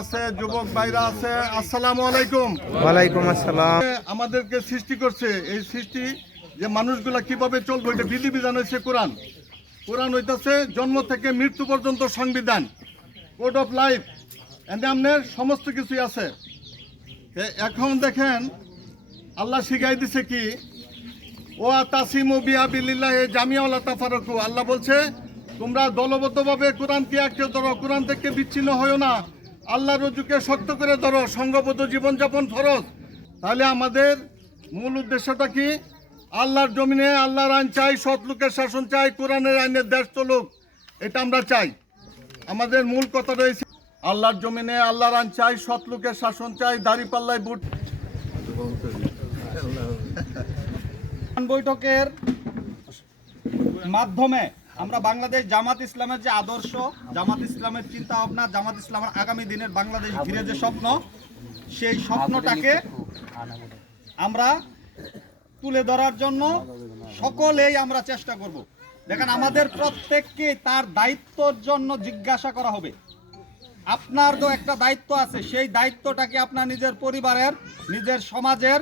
আছে যুবক ভাইরা আছে। আসসালামু আলাইকুম। ওয়ালাইকুম আসসালাম। আমাদেরকে সৃষ্টি করছে, এই সৃষ্টি যে মানুষগুলা কিভাবে চলবে এটা বিধিবিধান হচ্ছে কোরআন। কোরআন হইতেছে জন্ম থেকে মৃত্যু পর্যন্ত সংবিধান, কোড অফ লাইফ, এমনের সমস্ত কিছুই আছে। এখন দেখেন আল্লাহ শিখাই দিছে কি, ও তাসিমু বিহাবিলিল্লাহি জামিআ ওয়া লা তাফারাকু। আল্লাহ বলছে তোমরা দলবদ্ধভাবে কোরআনকে আঁকড়ে ধরো, কোরআন থেকে বিচ্ছিন্ন হয়ো না, আল্লাহর রজ্জুকে শক্ত করে ধরো, সংঘবদ্ধ জীবনযাপন ফরজ। তাহলে আমাদের মূল উদ্দেশ্যটা কি? আল্লাহর জমিনে আল্লাহর আইন চাই, সৎ লোকের শাসন চাই, কোরআনের আইনের দেশ চলুক, এটা আমরা চাই। আমাদের মূল কথা রয়েছে আল্লাহর জমিনে আল্লাহর আইন চাই, সৎ লোকের শাসন চাই, দাড়ি পাল্লায় বুট। বৈঠকের মাধ্যমে আমরা বাংলাদেশ জামাত ইসলামের যে আদর্শ, জামাত ইসলামের চিন্তা ভাবনা, জামাত ইসলামের আগামী দিনের বাংলাদেশ ঘিরে যে স্বপ্ন, সেই স্বপ্নটাকে আমরা তুলে ধরার জন্য সকলেই আমরা চেষ্টা করব। দেখেন, আমাদের প্রত্যেককে তার দায়িত্বর জন্য জিজ্ঞাসা করা হবে। আপনার তো একটা দায়িত্ব আছে, সেই দায়িত্বটাকে আপনার নিজের পরিবারের, নিজের সমাজের,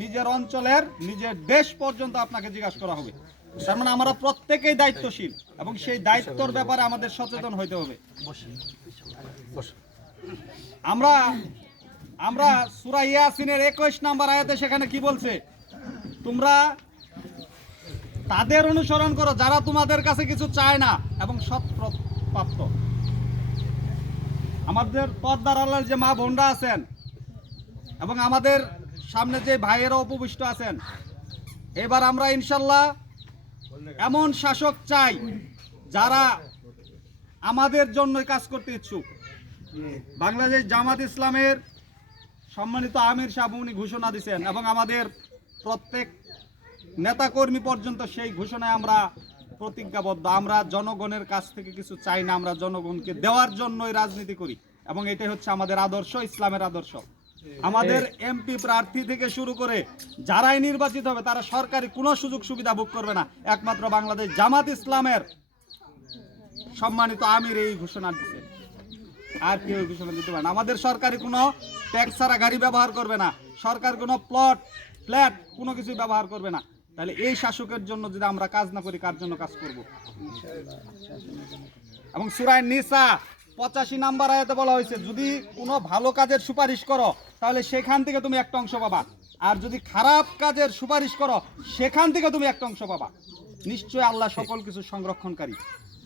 নিজের অঞ্চলের, নিজের দেশ পর্যন্ত আপনাকে জিজ্ঞাসা করা হবে। তার মানে আমরা প্রত্যেকেই দায়িত্বশীল এবং সেই দায়িত্বর ব্যাপারে আমাদের সচেতন হইতে হবে। আমরা সূরা ইয়াসিনের 21 নম্বর আয়াতে সেখানে কি বলছে? তোমরা তাদের অনুসরণ করো যারা তোমাদের কাছে কিছু চায় না এবং সৎ প্রাপ্ত। আমাদের পর্দার আড়ালের যে মা বোনরা আছেন এবং আমাদের সামনে যে ভাইয়েরা উপবিষ্ট আছেন, এবার আমরা ইনশাল্লাহ এমন শাসক চাই যারা আমাদের জন্য কাজ করতে ইচ্ছুক। বাংলাদেশ জামাত ইসলামের সম্মানিত আমির সাহেব উনি ঘোষণা দিয়েছেন এবং আমাদের প্রত্যেক নেতাকর্মী পর্যন্ত সেই ঘোষণায় আমরা প্রতিজ্ঞাবদ্ধ। আমরা জনগণের কাছ থেকে কিছু চাই না, আমরা জনগণকে দেওয়ার জন্যই রাজনীতি করি এবং এটাই হচ্ছে আমাদের আদর্শ, ইসলামের আদর্শ। আমাদের এমপি প্রার্থী থেকে শুরু করে যারাই নির্বাচিত হবে তারা সরকারি কোনো সুযোগ সুবিধা ভোগ করবে না, একমাত্র বাংলাদেশ জামাত ইসলামের সম্মানিত আমির এই ঘোষণা দিচ্ছে। আর কেউ ঘোষণা দিতে পারে না। আমাদের সরকারি কোনো ট্যাক্স ছাড়া গাড়ি ব্যবহার করবে না, সরকার কোনো ফ্ল্যাট কোনো কিছুই ব্যবহার করবে না। তাহলে এই শাসকের জন্য যদি আমরা কাজ না করি, কার জন্য কাজ করব? এবং সূরা নিসা 85 নম্বর আয়াতে বলা হয়েছে, যদি কোনো ভালো কাজের সুপারিশ করো তাহলে সেখান থেকে তুমি একটা অংশ পাবা, আর যদি খারাপ কাজের সুপারিশ করো সেখান থেকে তুমি একটা অংশ পাবা। নিশ্চয়ই আল্লাহ সকল কিছু সংরক্ষণকারী।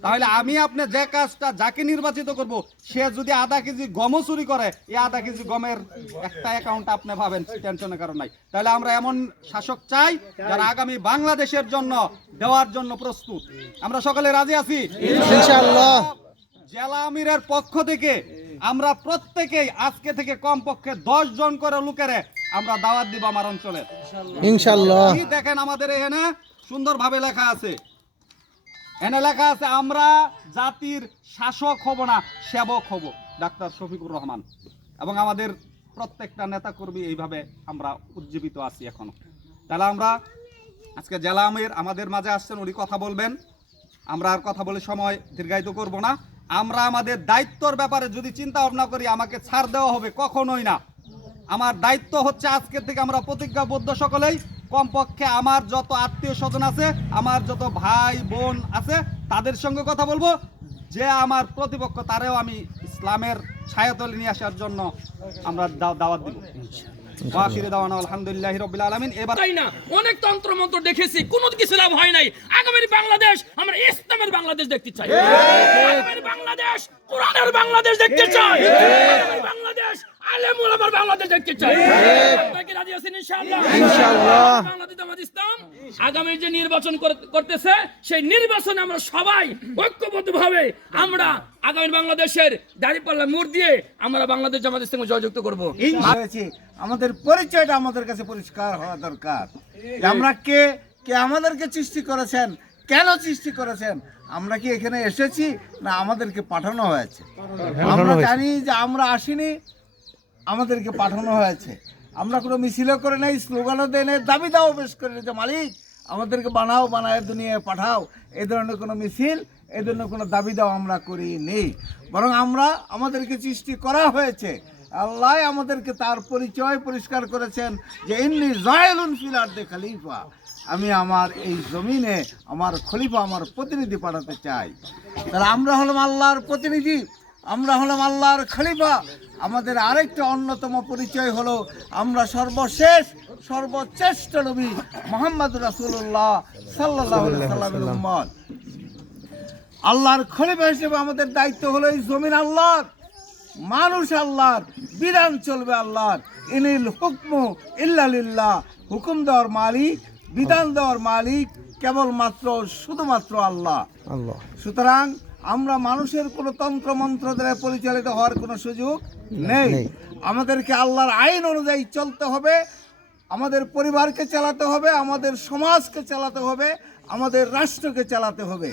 তাহলে আমি আপনি যে কাজটা যাকে নির্বাচিত করব, সে যদি আধা কেজি গমও চুরি করে, এই আধা কেজি গমের একটা অ্যাকাউন্ট আপনি পাবেন, টেনশনের কারণ নাই। তাহলে আমরা এমন শাসক চাই যারা আগামী বাংলাদেশের জন্য দেওয়ার জন্য প্রস্তুত। আমরা সকলে রাজি আছি ইনশাআল্লাহ। জেলা আমিরের পক্ষ থেকে আমরা প্রত্যেকেই আজকে থেকে কমপক্ষে 10 জন করে লোকেরে আমরা দাওয়াত দিব আমার অঞ্চলে ইনশাআল্লাহ। দেখেন আমাদের এখানে সুন্দরভাবে লেখা আছে, এখানে লেখা আছে আমরা জাতির শাসক হব না, সেবক হব। ডাক্তার শফিকুর রহমান এবং আমাদের প্রত্যেকটা নেতাকর্মী এইভাবে আমরা উজ্জীবিত আছি এখনো। তাহলে আমরা আজকে জেলা আমির আমাদের মাঝে আসছেন, উনি কথা বলবেন। আমরা আর কথা বলে সময় দীর্ঘায়িত করব না। আমরা আমাদের দায়িত্বর ব্যাপারে যদি চিন্তা ভাবনা করি আমাকে ছাড় দেওয়া হবে, কখনোই না। আমার দায়িত্ব হচ্ছে আজকের থেকে আমরা প্রতিজ্ঞাবদ্ধ সকলেই, কমপক্ষে আমার যত আত্মীয় স্বজন আছে, আমার যত ভাই বোন আছে, তাদের সঙ্গে কথা বলবো যে আমার প্রতিপক্ষ, তারেও আমি ইসলামের ছায়াতলে নিয়ে আসার জন্য আমরা দাওয়াত দিব। আলহামদুলিল্লাহি রাব্বিল আলামিন। এবার তাই না, অনেক তন্ত্র মন্ত্র দেখেছি, কোনো কিছু লাভ হয় নাই। আগামী বাংলাদেশ আমরা ইসলামের বাংলাদেশ দেখতে চাই, আগামী বাংলাদেশ কোরআনের বাংলাদেশ দেখতে চাই, আগামী বাংলাদেশ আলেম ওলামার বাংলাদেশ দেখতে চাই। আপনারা কি রাজি আছেন? ইনশাআল্লাহ। ইনশাআল্লাহ। বাংলাদেশ জামাত ইসলাম আগামী যে নির্বাচন করতেছে, সেই নির্বাচনে আমরা সবাই ঐক্যবদ্ধভাবে আমরা আগামী বাংলাদেশের দাঁড়িপাল্লা মোড় দিয়ে আমরা বাংলাদেশ জামাত ইসলামকে জয়যুক্ত করব। আমাদের পরিচয়টা আমাদের কাছে পরিষ্কার হওয়া দরকার। আমরা কে আমাদেরকে সৃষ্টি করেছেন, কেন সৃষ্টি করেছেন, আমরা কি এখানে এসেছি না আমাদেরকে পাঠানো হয়েছে? আমরা জানি যে আমরা আসিনি, আমাদেরকে পাঠানো হয়েছে। আমরা কোনো মিছিলও করে নাই, স্লোগানও দেয় নাই, দাবি দাও বেশ করে যে মালিক আমাদেরকে বানায় দুনিয়ায় পাঠাও, এই ধরনের কোনো মিছিল এই জন্য কোনো দাবি দাওয়া আমরা করি নেই, বরং আমরা আমাদেরকে সৃষ্টি করা হয়েছে। আল্লাহ আমাদেরকে তার পরিচয় পরিষ্কার করেছেন যে ইন্নী জাইলুন ফিল আরদি খলিফা, আমি আমার এই জমিনে আমার খলিফা, আমার প্রতিনিধি পাঠাতে চাই। তাহলে আমরা হলাম আল্লাহর প্রতিনিধি, আমরা হলাম আল্লাহর খলিফা। আমাদের আরেকটা অন্যতম পরিচয় হলো আমরা সর্বশেষ সর্বশ্রেষ্ঠ নবী মুহাম্মদ রাসূলুল্লাহ সাল্লাল্লাহু আলাইহি সাল্লামের উম্মত। আল্লাহর খলিফা হিসেবে আমাদের দায়িত্ব হলো এই জমিন আল্লাহর, মানুষ আল্লাহর, বিধান চলবে আল্লাহর। ইনিল হুকমু ইল্লা লিল্লাহ, হুকুম দেওয়ার মালিক, বিধান দেওয়ার মালিক কেবলমাত্র শুধুমাত্র আল্লাহ। আল্লাহ। সুতরাং আমরা মানুষের কোনো তন্ত্র মন্ত্র দ্বারা পরিচালিত হওয়ার কোনো সুযোগ নেই। আমাদেরকে আল্লাহর আইন অনুযায়ী চলতে হবে, আমাদের পরিবারকে চালাতে হবে, আমাদের সমাজকে চালাতে হবে, আমাদের রাষ্ট্রকে চালাতে হবে।